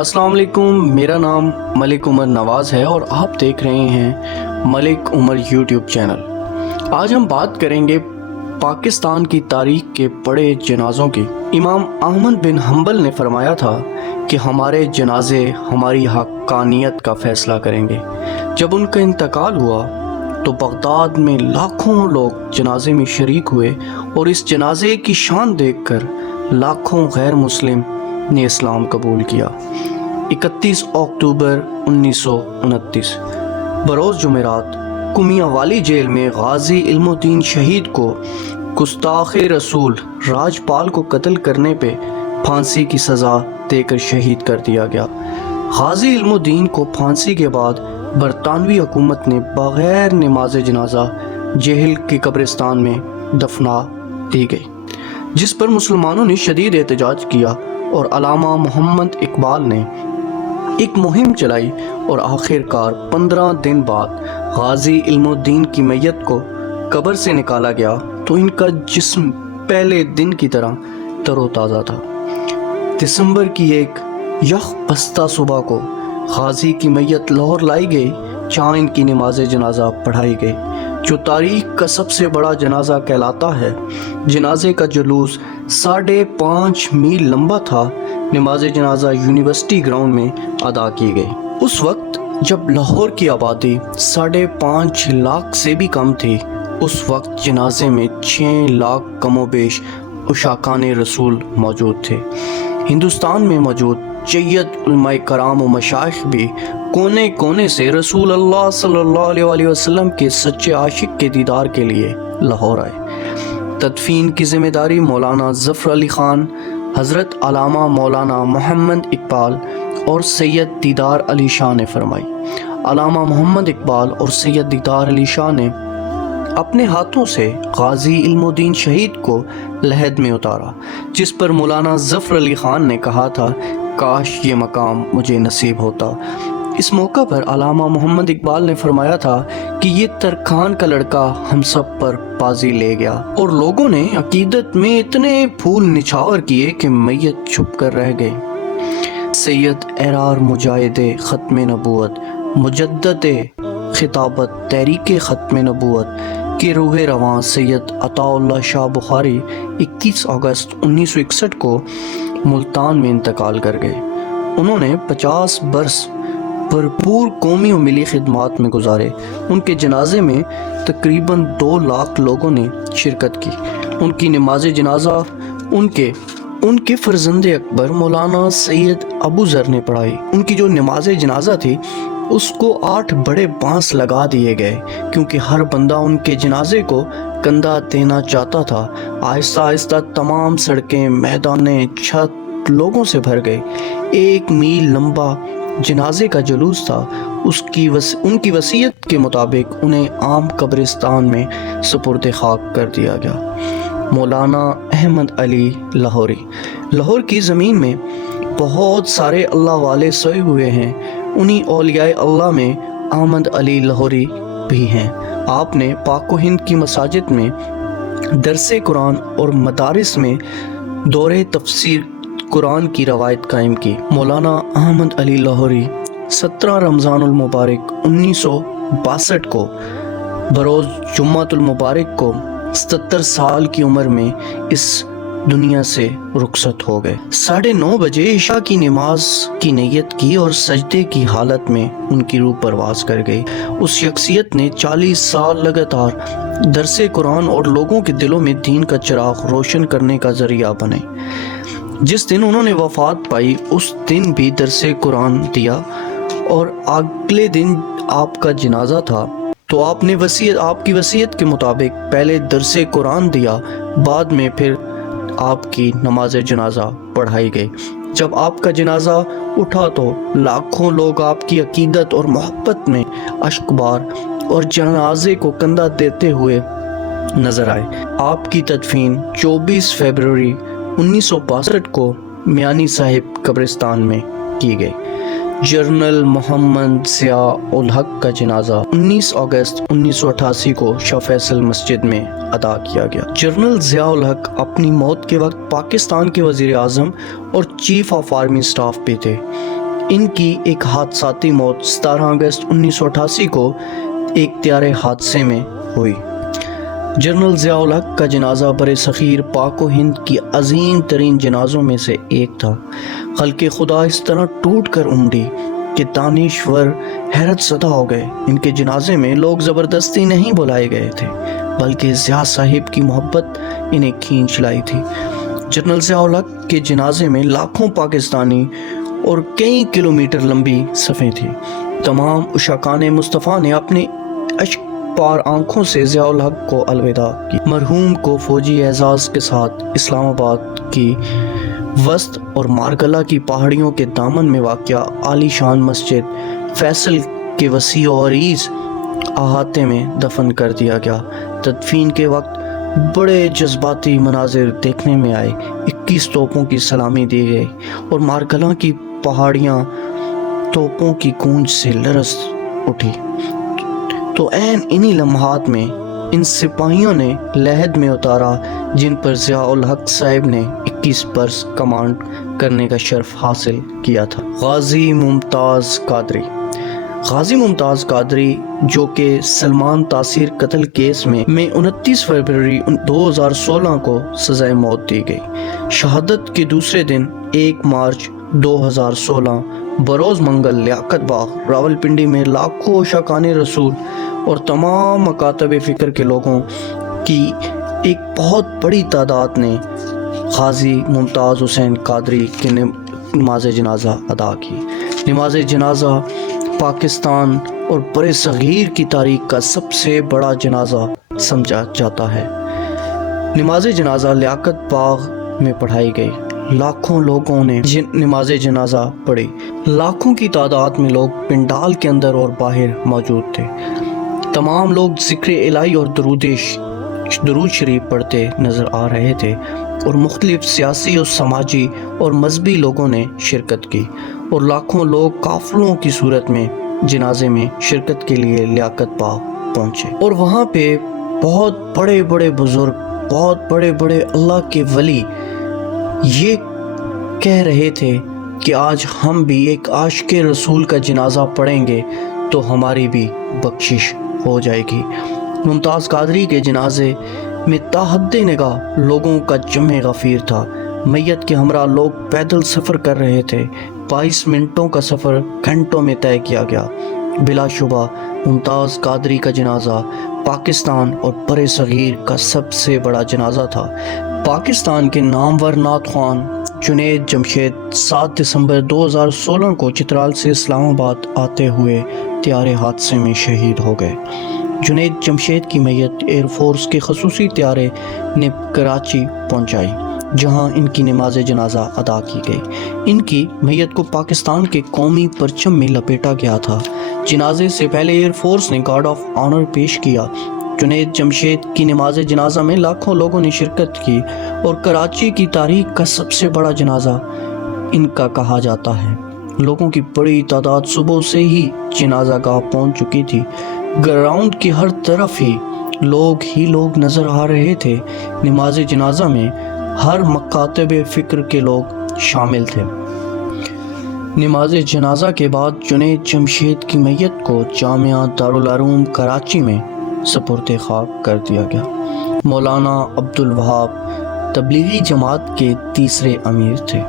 السلام علیکم، میرا نام ملک عمر نواز ہے اور آپ دیکھ رہے ہیں ملک عمر یوٹیوب چینل۔ آج ہم بات کریں گے پاکستان کی تاریخ کے بڑے جنازوں کی۔ امام احمد بن حنبل نے فرمایا تھا کہ ہمارے جنازے ہماری حقانیت کا فیصلہ کریں گے۔ جب ان کا انتقال ہوا تو بغداد میں لاکھوں لوگ جنازے میں شریک ہوئے اور اس جنازے کی شان دیکھ کر لاکھوں غیر مسلم نے اسلام قبول کیا۔ 31 اکتوبر 1929 بروز جمعرات کمیاں والی جیل میں غازی علم الدین شہید کو گستاخ رسول راجپال کو قتل کرنے پہ پھانسی کی سزا دے کر شہید کر دیا گیا۔ غازی علم الدین کو پھانسی کے بعد برطانوی حکومت نے بغیر نماز جنازہ جیل کے قبرستان میں دفنا دی گئی، جس پر مسلمانوں نے شدید احتجاج کیا اور علامہ محمد اقبال نے ایک مہم چلائی اور آخر کار 15 دن بعد غازی علم الدین کی میت کو قبر سے نکالا گیا تو ان کا جسم پہلے دن کی طرح تر و تازہ تھا۔ دسمبر کی ایک یخ بستہ صبح کو غازی کی میت لاہور لائی گئی، جہاں ان کی نماز جنازہ پڑھائی گئی، جو تاریخ کا سب سے بڑا جنازہ کہلاتا ہے۔ جنازے کا جلوس 5.5 میل لمبا تھا۔ نماز جنازہ یونیورسٹی گراؤنڈ میں ادا کی گئی۔ اس وقت جب لاہور کی آبادی 5.5 لاکھ سے بھی کم تھی، اس وقت جنازے میں 6 لاکھ کم و بیش عشاقان رسول موجود تھے۔ ہندوستان میں موجود جید علماء کرام و مشائخ بھی کونے کونے سے رسول اللہ صلی اللہ علیہ وسلم کے سچے عاشق کے دیدار کے لیے لاہور آئے۔ تدفین کی ذمہ داری مولانا ظفر علی خان، حضرت علامہ مولانا محمد اقبال اور سید دیدار علی شاہ نے فرمائی۔ علامہ محمد اقبال اور سید دیدار علی شاہ نے اپنے ہاتھوں سے غازی علم الدین شہید کو لحد میں اتارا، جس پر مولانا ظفر علی خان نے کہا تھا، کاش یہ مقام مجھے نصیب ہوتا۔ اس موقع پر علامہ محمد اقبال نے فرمایا تھا کہ یہ ترکھان کا لڑکا ہم سب پر بازی لے گیا، اور لوگوں نے عقیدت میں اتنے پھول نچھاور کیے کہ میت چھپ کر رہ گئی۔ سید احرار مجاہد ختم نبوت، مجدد خطابت تحریک ختم نبوت کے روح رواں سید عطا اللہ شاہ بخاری 21 اگست 1961 کو ملتان میں انتقال کر گئے۔ انہوں نے 50 برس بھرپور قومی و ملی خدمات میں گزارے۔ ان کے جنازے میں تقریباً 2 لاکھ لوگوں نے شرکت کی۔ ان کی نماز جنازہ ان کے فرزند اکبر مولانا سید ابو ذر نے پڑھائی۔ ان کی جو نماز جنازہ تھی اس کو 8 بڑے بانس لگا دیے گئے، کیونکہ ہر بندہ ان کے جنازے کو کندھا دینا چاہتا تھا۔ آہستہ آہستہ تمام سڑکیں، میدانیں، چھت لوگوں سے بھر گئے۔ 1 میل لمبا جنازے کا جلوس تھا۔ ان کی وصیت کے مطابق انہیں عام قبرستان میں سپرد خاک کر دیا گیا۔ مولانا احمد علی لاہوری۔ لاہور کی زمین میں بہت سارے اللہ والے سوئے ہوئے ہیں۔ انہی اولیاء اللہ میں احمد علی لاہوری بھی ہیں۔ آپ نے پاک و ہند کی مساجد میں درس قرآن اور مدارس میں دورہ تفسیر قرآن کی روایت قائم کی۔ مولانا احمد علی لاہوری 17 رمضان المبارک 1962 کو بروز جمعۃ المبارک کو 77 سال کی عمر میں اس دنیا سے رخصت ہو گئے۔ 9:30 بجے عشاء کی نماز کی نیت کی اور سجدے کی حالت میں ان کی روح پرواز کر گئی۔ اس شخصیت نے 40 سال لگاتار درس قرآن اور لوگوں کے دلوں میں دین کا چراغ روشن کرنے کا ذریعہ بنے۔ جس دن انہوں نے وفات پائی اس دن بھی درس قرآن دیا اور اگلے دن آپ کا جنازہ تھا، تو آپ کی وصیت کے مطابق پہلے درس قرآن دیا، بعد میں پھر آپ کی نماز جنازہ پڑھائی گئی۔ جب آپ کا جنازہ اٹھا تو لاکھوں لوگ آپ کی عقیدت اور محبت میں اشکبار اور جنازے کو کندھا دیتے ہوئے نظر آئے۔ آپ کی تدفین 24 فروری 1962 کو میانی صاحب قبرستان میں کی گئی۔ جنرل محمد ضیاء الحق کا جنازہ 19 اگست 1988 کو شاہ فیصل مسجد میں ادا کیا گیا۔ جنرل ضیاء الحق اپنی موت کے وقت پاکستان کے وزیر اعظم اور چیف آف آرمی سٹاف بھی تھے۔ ان کی ایک حادثاتی موت 17 اگست 1988 کو ایک طیارے حادثے میں ہوئی۔ جنرل ضیاء الحق کا جنازہ بر صغیر پاک و ہند کی عظیم ترین جنازوں میں سے ایک تھا۔ خلق خدا اس طرح ٹوٹ کر امڈی کہ دانشور حیرت زدہ ہو گئے۔ ان کے جنازے میں لوگ زبردستی نہیں بلائے گئے تھے، بلکہ ضیاء صاحب کی محبت انہیں کھینچ لائی تھی۔ جنرل ضیاء الحق کے جنازے میں لاکھوں پاکستانی اور کئی کلومیٹر لمبی صفیں تھیں۔ تمام عشاقان مصطفیٰ نے اپنے اشک پار آنکھوں سے ضیاء الحق کو الوداع کی۔ مرحوم کو فوجی اعزاز کے ساتھ اسلام آباد کی وسط اور مارگلہ کی پہاڑیوں کے دامن میں واقع عالی شان مسجد فیصل کے وسیع و عریض احاطے میں دفن کر دیا گیا۔ تدفین کے وقت بڑے جذباتی مناظر دیکھنے میں آئے۔ 21 توپوں کی سلامی دی گئی اور مارگلہ کی پہاڑیاں توپوں کی گونج سے لرز اٹھی۔ تو عین انہی لمحات میں ان سپاہیوں نے لحد میں اتارا جن پر ضیاء الحق صاحب نے 21 برس کمانڈ کرنے کا شرف حاصل کیا تھا۔ غازی ممتاز قادری۔ غازی ممتاز قادری جو کہ سلمان تاثیر قتل کیس میں 29 فروری 2016 کو سزائے موت دی گئی۔ شہادت کے دوسرے دن 1 مارچ 2016 بروز منگل لیاقت باغ راولپنڈی میں لاکھوں عشاقان رسول اور تمام مکاتب فکر کے لوگوں کی ایک بہت بڑی تعداد نے غازی ممتاز حسین قادری کی نماز جنازہ ادا کی۔ نماز جنازہ پاکستان اور بر صغیر کی تاریخ کا سب سے بڑا جنازہ سمجھا جاتا ہے۔ نماز جنازہ لیاقت باغ میں پڑھائی گئی۔ لاکھوں لوگوں نے نماز جنازہ پڑھی۔ لاکھوں کی تعداد میں لوگ پنڈال کے اندر اور باہر موجود تھے۔ تمام لوگ ذکر الہی اور درود شریف پڑھتے نظر آ رہے تھے اور مختلف سیاسی اور سماجی اور مذہبی لوگوں نے شرکت کی اور لاکھوں لوگ قافلوں کی صورت میں جنازے میں شرکت کے لیے لیاقت باغ پہنچے اور وہاں پہ بہت بڑے بڑے بزرگ، بہت بڑے بڑے اللہ کے ولی یہ کہہ رہے تھے کہ آج ہم بھی ایک عاشق رسول کا جنازہ پڑھیں گے تو ہماری بھی بخشش ہو جائے گی۔ ممتاز قادری کے جنازے میں تا حد نگاہ لوگوں کا جمع غفیر تھا۔ میت کے ہمراہ لوگ پیدل سفر کر رہے تھے۔ 22 منٹوں کا سفر گھنٹوں میں طے کیا گیا۔ بلا شبہ ممتاز قادری کا جنازہ پاکستان اور بر صغیر کا سب سے بڑا جنازہ تھا۔ پاکستان کے نامور نعت خوان جنید جمشید 7 دسمبر 2016 کو چترال سے اسلام آباد آتے ہوئے طیارے حادثے میں شہید ہو گئے۔ جنید جمشید کی میت ایئر فورس کے خصوصی طیارے نے کراچی پہنچائی جہاں ان کی نماز جنازہ ادا کی گئی۔ ان کی میت کو پاکستان کے قومی پرچم میں لپیٹا گیا تھا۔ جنازے سے پہلے ایئر فورس نے گارڈ آف آنر پیش کیا۔ جنید جمشید کی نماز جنازہ میں لاکھوں لوگوں نے شرکت کی اور کراچی کی تاریخ کا سب سے بڑا جنازہ ان کا کہا جاتا ہے۔ لوگوں کی بڑی تعداد صبح سے ہی جنازہ گاہ پہنچ چکی تھی۔ گراؤنڈ کی ہر طرف ہی لوگ نظر آ رہے تھے۔ نماز جنازہ میں ہر مکاتب فکر کے لوگ شامل تھے۔ نماز جنازہ کے بعد جنید جمشید کی میت کو جامعہ دارالعلوم کراچی میں سپرد خاک کر دیا گیا۔ مولانا عبدالوہاب تبلیغی جماعت کے تیسرے امیر تھے۔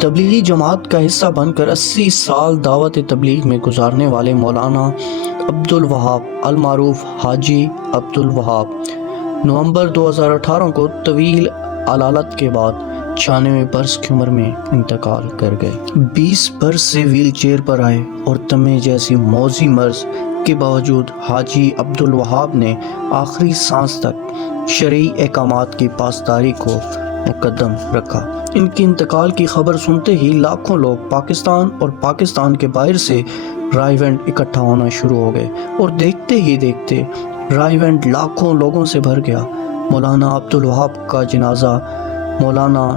تبلیغی جماعت کا حصہ بن کر 80 سال دعوت تبلیغ میں گزارنے والے مولانا عبدالوہاب المعروف حاجی عبدالوہاب نومبر 2018 کو طویل علالت کے بعد 96 برس کی عمر میں انتقال کر گئے۔ 20 برس سے ویل چیئر پر آئے اور دمے جیسی موذی مرض کے باوجود حاجی عبدالوہاب نے آخری سانس تک شرعی احکامات کی پاسداری کو مقدم رکھا۔ ان کے انتقال کی خبر سنتے ہی لاکھوں لوگ پاکستان اور پاکستان کے باہر سے رائیونٹ اکٹھا ہونا شروع ہو گئے اور دیکھتے ہی دیکھتے رائیونٹ لاکھوں لوگوں سے بھر گیا۔ مولانا عبدالوہاب کا جنازہ مولانا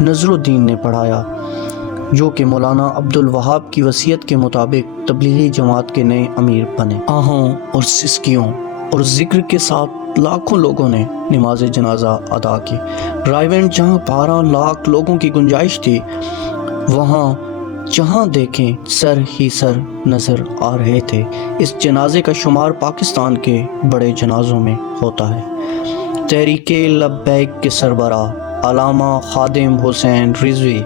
نظر الدین نے پڑھایا جو کہ مولانا عبدالوہاب کی وصیت کے مطابق تبلیغی جماعت کے نئے امیر بنے۔ آہوں اور سسکیوں اور ذکر کے ساتھ لاکھوں لوگوں نے نماز جنازہ ادا کی۔ رائیونٹ جہاں 12 لاکھ لوگوں کی گنجائش تھی وہاں جہاں دیکھیں سر ہی سر نظر آ رہے تھے۔ اس جنازے کا شمار پاکستان کے بڑے جنازوں میں ہوتا ہے۔ تحریک لبیک کے سربراہ علامہ خادم حسین رضوی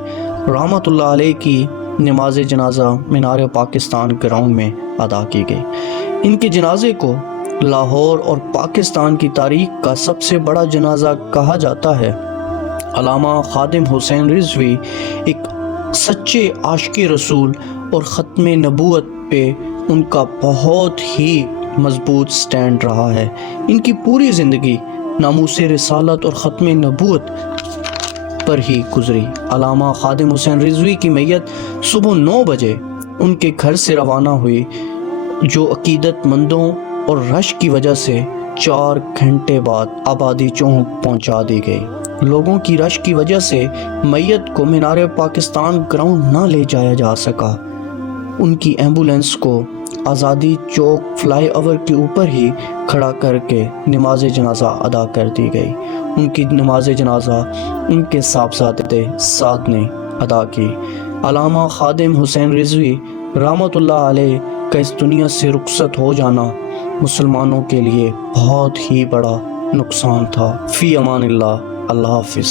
رحمۃ اللہ علیہ کی نماز جنازہ مینار پاکستان گراؤنڈ میں ادا کی گئی۔ ان کے جنازے کو لاہور اور پاکستان کی تاریخ کا سب سے بڑا جنازہ کہا جاتا ہے۔ علامہ خادم حسین رضوی ایک سچے عاشق رسول اور ختم نبوت پہ ان کا بہت ہی مضبوط سٹینڈ رہا ہے۔ ان کی پوری زندگی ناموس رسالت اور ختم نبوت پر ہی گزری۔ علامہ خادم حسین رضوی کی میت صبح 9 بجے ان کے گھر سے روانہ ہوئی، جو عقیدت مندوں اور رش کی وجہ سے 4 گھنٹے بعد آبادی چوک پہنچا دی گئی۔ لوگوں کی رش کی وجہ سے میت کو مینار پاکستان گراؤنڈ نہ لے جایا جا سکا۔ ان کی ایمبولینس کو آزادی چوک فلائی اوور کے اوپر ہی کھڑا کر کے نماز جنازہ ادا کر دی گئی۔ ان کی نماز جنازہ ان کے صاحبزادے سعد نے ادا کی۔ علامہ خادم حسین رضوی رحمۃ اللہ علیہ کا اس دنیا سے رخصت ہو جانا مسلمانوں کے لیے بہت ہی بڑا نقصان تھا۔ فی امان اللہ، اللہ حافظ۔